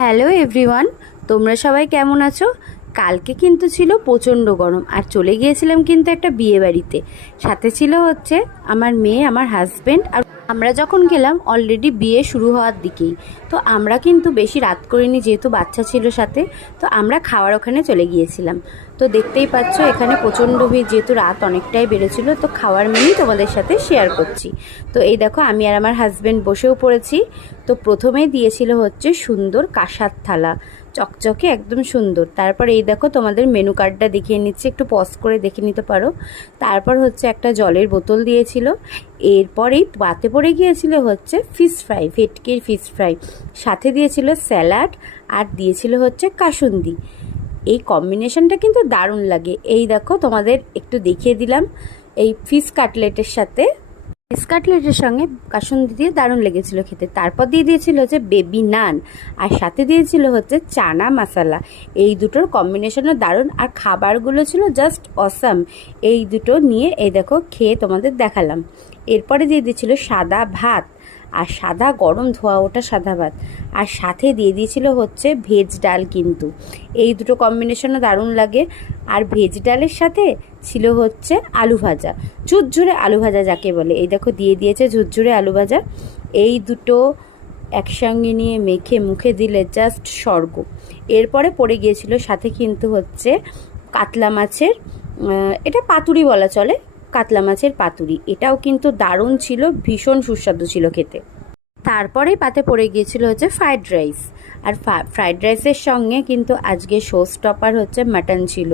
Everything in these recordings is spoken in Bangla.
হ্যালো এভরিওয়ান, তোমরা সবাই কেমন আছো? কালকে কিন্তু ছিল প্রচণ্ড গরম আর চলে গিয়েছিলাম কিন্তু একটা বিয়ে বাড়িতে। সাথে ছিল হচ্ছে আমার মেয়ে, আমার হাজব্যান্ড। আর আমরা যখন গেলাম অলরেডি বিয়ে শুরু হওয়ার দিকেই। তো আমরা কিন্তু বেশি রাত করিনি, যেহেতু বাচ্চা ছিল সাথে। তো আমরা খাওয়ার ওখানে চলে গিয়েছিলাম। তো দেখতেই পাচ্ছ এখানে প্রচণ্ড ভিড়, যেহেতু রাত অনেকটাই বেড়েছিল। তো খাওয়ার মেনুই তোমাদের সাথে শেয়ার করছি। তো এই দেখো আমি আর আমার হাজব্যান্ড বসেও পড়েছি। তো প্রথমেই দিয়েছিল হচ্ছে সুন্দর কাঁসার থালা, চকচকে একদম সুন্দর। তারপর এই দেখো তোমাদের মেনু কার্ডটা দেখিয়ে নিচ্ছে, একটু পজ করে দেখে নিতে পারো। তারপর হচ্ছে একটা জলের বোতল দিয়েছিল। এরপরেই পাতে পড়ে গিয়েছিল হচ্ছে ফিশ ফ্রাই, ভেটকির ফিশ ফ্রাই। সাথে দিয়েছিল স্যালাড আর দিয়েছিল হচ্ছে কাসুন্দি। এই কম্বিনেশনটা কিন্তু দারুণ লাগে। এই দেখো তোমাদের একটু দেখিয়ে দিলাম। এই ফিশ কাটলেটের সাথে, ফিশ কাটলেটের সঙ্গে কাসুন্দি দিয়ে দারুণ লেগেছিল খেতে। তারপর দিয়ে দিয়েছিল হচ্ছে বেবি নান, আর সাথে দিয়েছিল হচ্ছে চানা মশলা। এই দুটোর কম্বিনেশনও দারুণ, আর খাবারগুলো ছিল জাস্ট অসাম। এই দুটো নিয়ে এই দেখো খেয়ে তোমাদের দেখালাম। এরপরে দিয়ে দিয়েছিল সাদা ভাত, আর সাদা গরম ধোয়া ওটা সাদা ভাত। আর সাথে দিয়ে দিয়েছিল হচ্ছে ভেজ ডাল। কিন্তু এই দুটো কম্বিনেশনও দারুণ লাগে। আর ভেজ ডালের সাথে ছিল হচ্ছে আলু ভাজা, ঝুরঝুরে আলু ভাজা যাকে বলে। এই দেখো দিয়ে দিয়েছে ঝুরঝুরে আলু ভাজা। এই দুটো একসঙ্গে নিয়ে মেখে মুখে দিলে জাস্ট স্বর্গ। এরপরে পড়ে গিয়েছিল সাথে কিন্তু হচ্ছে কাতলা মাছের, এটা পাতুরি বলা চলে, কাতলা মাছের পাতুরি। এটাও কিন্তু দারুণ ছিল, ভীষণ সুস্বাদু ছিল খেতে। তারপরেই পাতে পড়ে গিয়েছিল হচ্ছে ফ্রাইড রাইস। আর ফ্রাইড রাইসের সঙ্গে কিন্তু আজকে শো স্টপার হচ্ছে মাটন ছিল।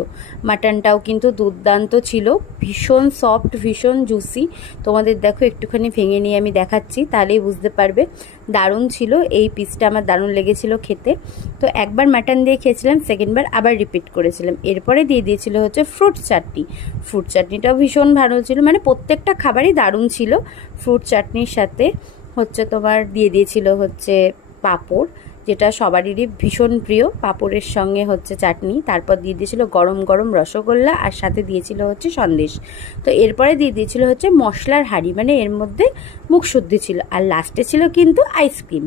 মাটনটাও কিন্তু দুর্দান্ত ছিল, ভীষণ সফট, ভীষণ জুসি। তোমাদের দেখো একটুখানি ভেঙে নিয়ে আমি দেখাচ্ছি, তাহলেই বুঝতে পারবে। দারুণ ছিল, এই পিসটা আমার দারুণ লেগেছিল খেতে। তো একবার মাটন দিয়ে খেয়েছিলাম, সেকেন্ডবার আবার রিপিট করেছিলাম। এরপরে দিয়ে দিয়েছিল হচ্ছে ফ্রুট চাটনি। ফ্রুট চাটনিটাও ভীষণ ভালো ছিল, মানে প্রত্যেকটা খাবারই দারুণ ছিল। ফ্রুট চাটনির সাথে হচ্ছে তোমার দিয়ে দিয়েছিল হচ্ছে পাঁপড়, যেটা সবারই ভীষণ প্রিয়। পাঁপড়ের সঙ্গে হচ্ছে চাটনি। তারপর দিয়ে দিয়েছিল গরম গরম রসগোল্লা, আর সাথে দিয়েছিল হচ্ছে সন্দেশ। তো এরপরে দিয়ে দিয়েছিল হচ্ছে মশলার হাঁড়ি, মানে এর মধ্যে মুখশুদ্ধি ছিল। আর লাস্টে ছিল কিন্তু আইসক্রিম।